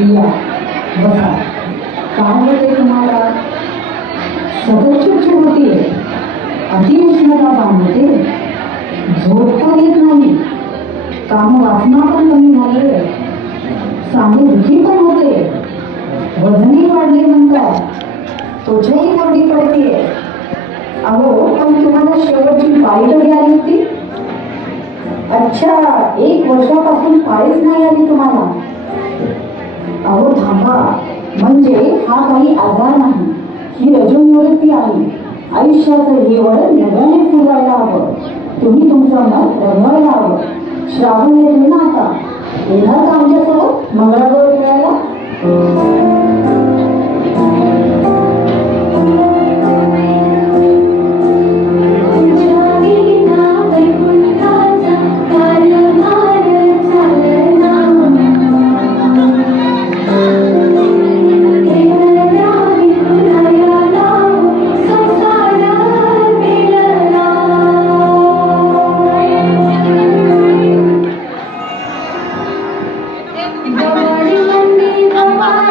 या बसा. काय होते तुम्हाला? सतत चिडचिड होतीये, अतिउष्णता जाणवते, झोप पण येत नाही, काम वासना पण कमी झाले, सांधेदुखी पण होते, वजनही वाढले म्हणतात, त्वचाही कोरडी पडते. अहो पण तुम्हाला शेवटची पाळी कधी आली होती? अच्छा, 1 वर्षापासून पाळीच नाही आली तुम्हाला. अहो थांबा, म्हणजे हा काही आजार नाही, ही रजोनिवृत्ती आहे. आयुष्याचं हे वळण नव्याने फुलवायला हवं. तुम्ही तुमचं मन रंगवायला हवं. श्रावण येतोय ना आता, येणार का आमच्यासोबत मंगळागौर खेळायला? Bye.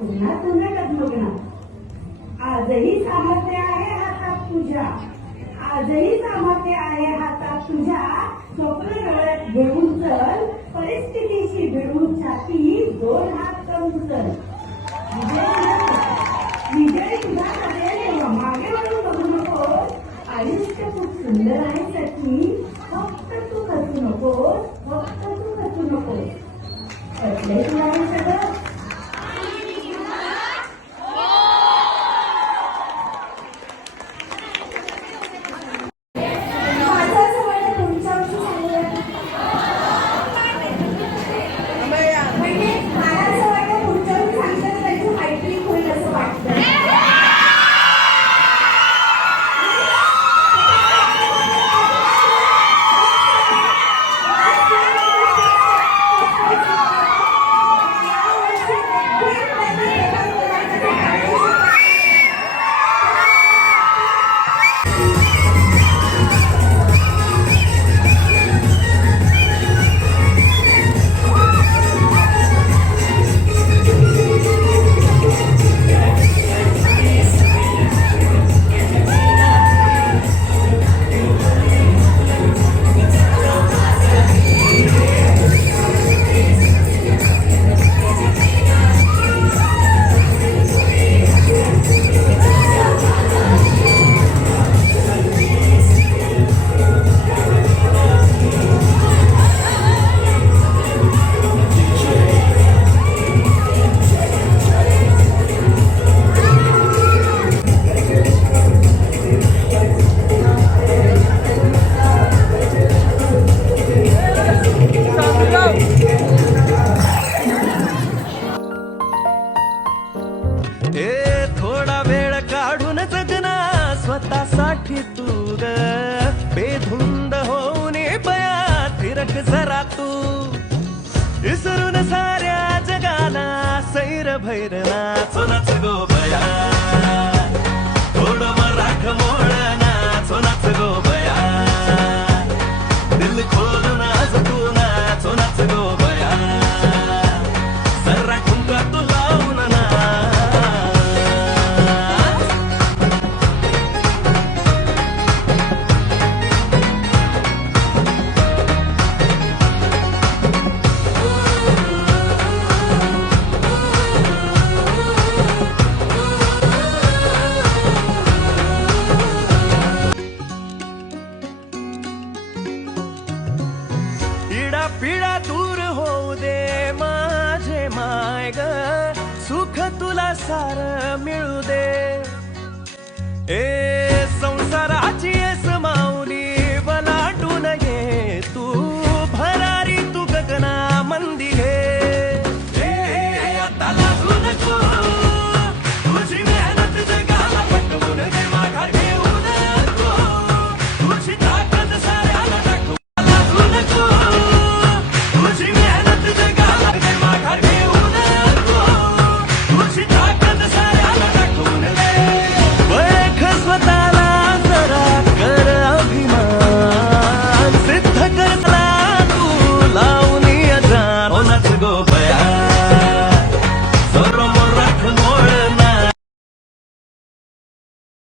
पुन्हा पुन्हा डगमगणार. आजही सामर्थ्य आहे हातात तुझ्या, आजही सामर्थ्य आहे हातात तुझ्या. स्वप्न डोळ्यात घेऊन चल, परिस्थितीशी भिडून छाती दोन हात करून चल. विजय तुझा करेल, मागे वळून बघू नको. आयुष्य खूप सुंदर आहे सखी, फक्त तू खचू नकोस, फक्त तू खचू नकोस. पटलंय तुला हे सगळं? थोडा वेळ काढून जगना स्वतःसाठी तू ग. बेधुंद होऊन बयात फिरक जरा तू, विसरून साऱ्या जगाला सैर भैर नाच गो बया. थोडं मराठ मोळ नाच गो बया. दिल खोलून आज तू नाच गो बया. जरा ठुमका तू लावून ना. पिढा दूर होऊ दे माझे माय ग. सुख तुला सार मिळू दे. ए संसार